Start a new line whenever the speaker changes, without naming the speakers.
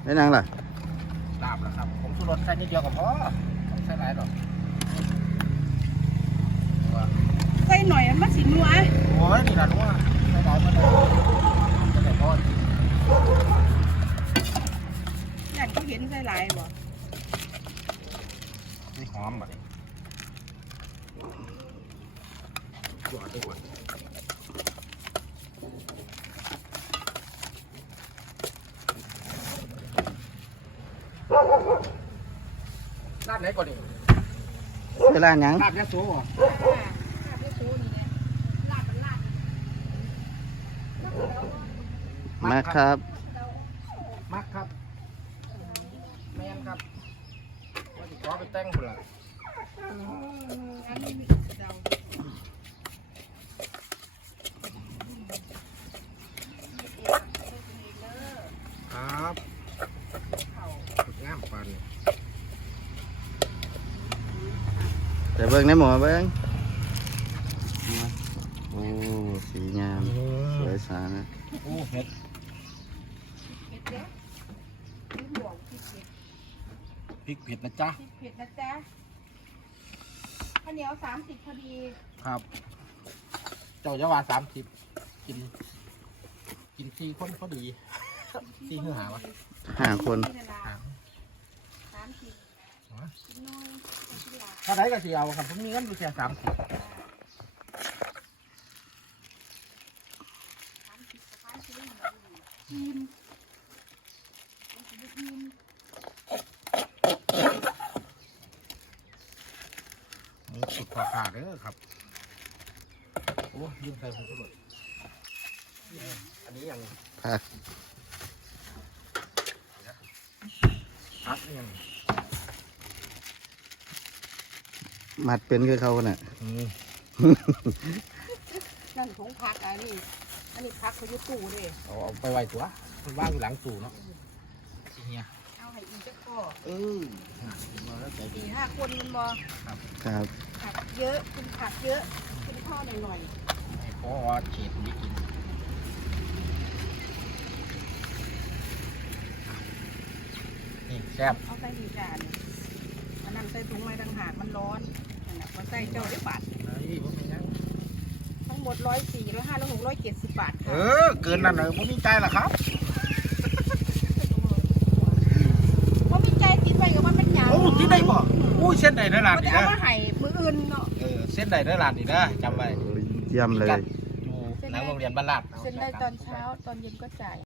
ไม่นางล่ะ
ลาบแล้วครับผมชูรสแค่นิดเดียวก็พอไม่ใช่หลายหรอก
ใส่หน่อยมันสินัว
โอ้ยนี่ละนัวใส่หลายมาเลยจะได้พอ
อยากเขาเห็นใส่หลายบ่
นี่หอมแบบนี้หยอดได้หมดลาบไหนก่อนดิ
เวลาหยัง
ลาบยะโส
มาครับ
มักครับแม่นครับว่าสิขอไปแต่งพุ่นล่ะครับงามปานนี้
แต่เบิ่งในหมอเบิ่งโอ้สีงามสวยสานะ
โอ้เห็ด
เผ็ดเด้อนี่บวกพริกเผ็ด
พริกเผ็ดนะจ๊ะ
พริกเผ็ดนะจ๊ะข้าวเหนียว30พอดี
ครับ เจ้าจะว่า30กิน4 คนพอดี4 คือหาวะ
5 คน
นี่ล่ะ30กินน้อยกินหลาย
ถ้าได้ก็สิเอาครับผมมีเงินอยู่แค่30
30กับ30กินมันสิได้กิน
สุดพอขาดเด้อครับโอ้ยืมใส่ผมก็หมดอันนี้ยัง
ผัก
พักยัง
มัดเป็นคือเขาน่ะ
นั่นของผักอันนี้ผักเขาอยู่ตู้เด้
เอาไปไว้ตัวมันว่างอยู่หลังตู้เนาะเฮีย
เอาให้อีกจักข้อ
มาแล้วใจดี
4-5 คนมันบ่
ครับ
ผักเยอะกินผักเยอะกินข้าวหน่อย
ให้พ่อเฉดนี้กินนี่แซ่บ
ๆเอาใส่ดีจานอันนั้นใส่ถุงไม้ต่างหากมันร้อนนั่นน่ะมาใส่เจ้าได้บาท
เฮ้ยผมไม่ยัง
ทั้งหมด104 105 170 บาท
เอ
ค่ะ
อเกินนั่นเลยผมมีใจหรอครับ
ว่ามีใจติดไว้กับว่าเป็นหยัง
โอ้ที่ได้บ่โอ้เส้นใดได้ร้าน
ก็
นี่
จะเอา
นะ
มาให้มืออื่นเนาะ
เส้นใดได้ร้านนี่นะจำไว้
เยี่ยมเลย
อยู่หลังโรงเรียนบ้านลาด
เซ็นได้ตอนเช้าตอนเย็นก็จ่าย